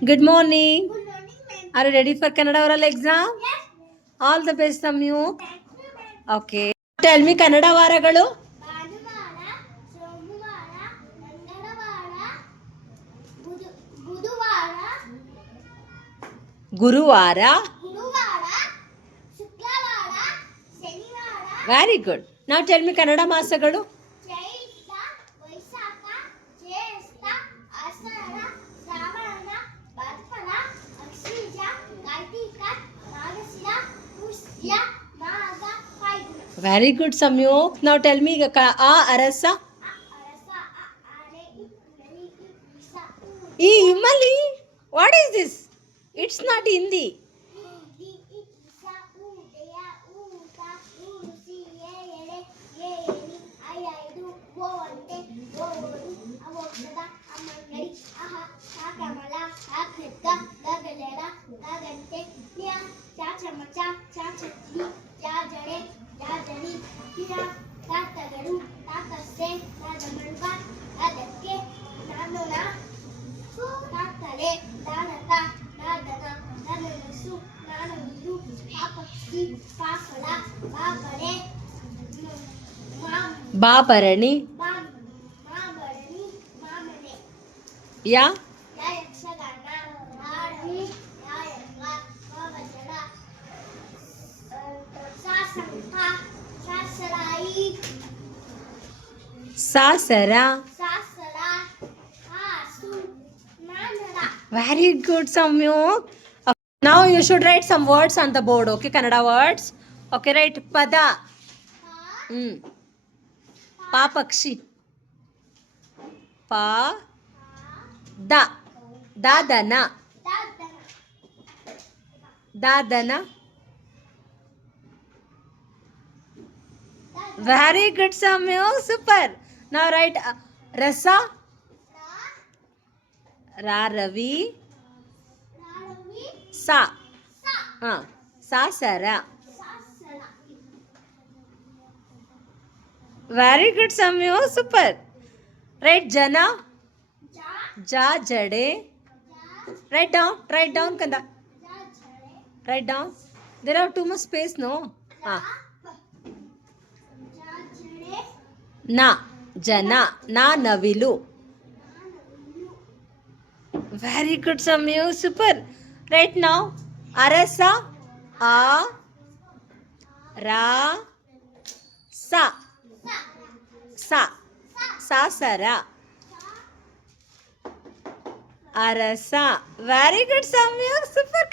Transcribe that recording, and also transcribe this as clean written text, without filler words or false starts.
Good morning. Good morning, ma'am. Are you ready for Kannada oral exam? Yes. All the best from you. Thank you, ma'am. Okay. Tell me Kannada ವಾರಗಳು. ಭಾನುವಾರ, ಸೋಮವಾರ, ಮಂಗಳವಾರ, ಬುಧವಾರ, ಗುರುವಾರ. ಗುರುವಾರ, ಶುಕ್ರವಾರ, ಶನಿವಾರ, Very good. Now tell me Kannada ಮಾಸಗಳು. Chaitra, Vaishakha, ಜ್ಯೇಷ್ಠ, ಆಷಾಢ, ಶ್ರಾವಣ, ಭಾದ್ರಪದ, ಅಕ್ಷಿಜ, ಕಾರ್ತಿಕ, ಮಾರ್ಗಶಿರ, ಪುಷ್ಯ, ಮಾಘ, Phalguna. Very good Samyuk. Now tell me ಆ ಅರಸ. ಅರಸ, ಆನೆ, ನರಿ, ವಿಷ, ಈ ಇಮ್ಮಲಿ. What is this? It's not Hindi. ಬಾಬರಣಿ. Yeah saucer. Very good Samyuk. Now you should write some words on the board. Okay, Kannada words. Okay, write pada. ಪಾ ಪಕ್ಷಿ. ಪಾ the. ದಾದನ. ದಾದನ. Very good Samyuk. Super. Now write ರಸ. ರಾ ರವಿ. ಸಾ. Saucer. Very good Samyuk. Super. Write jana. Ja jade. Write down Kanda. Write down. There are too much space, no? Na jana. Na navilu. Very good Samyuk. Super. Right now arasa. A ra sa. sa saucer. ಅರಸ. Very good Samyuk. Super.